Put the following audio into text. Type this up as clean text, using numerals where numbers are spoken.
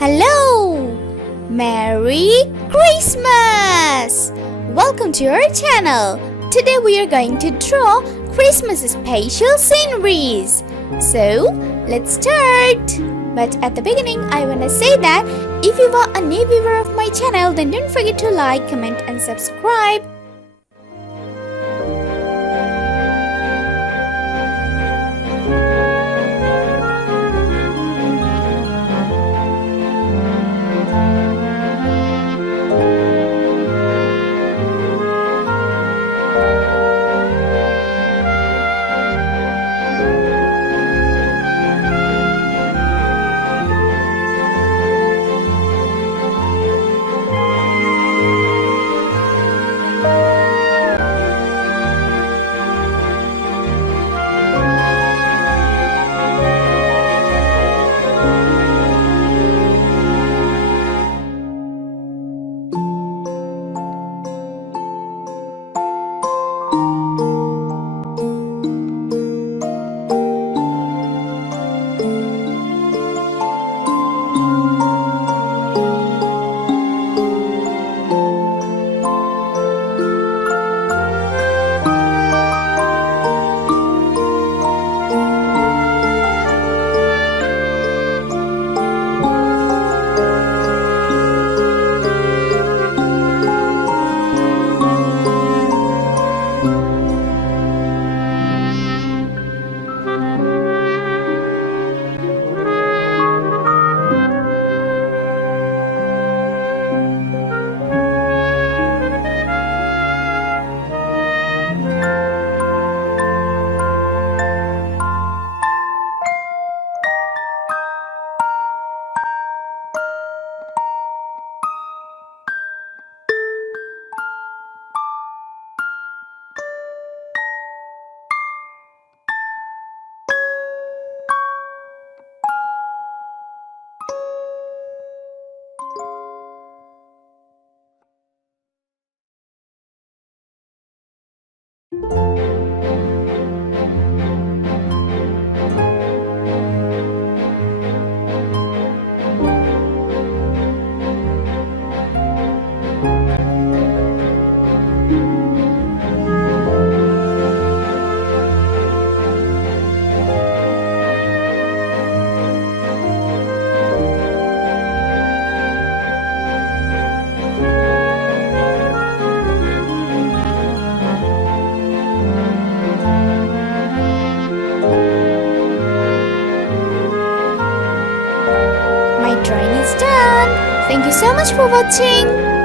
Hello! Merry Christmas! Welcome to our channel. Today we are going to draw Christmas special sceneries. So, let's start. But at the beginning, I want to say that if you are a new viewer of my channel, then don't forget to like, comment and subscribe. My drawing is done. Thank you so much for watching.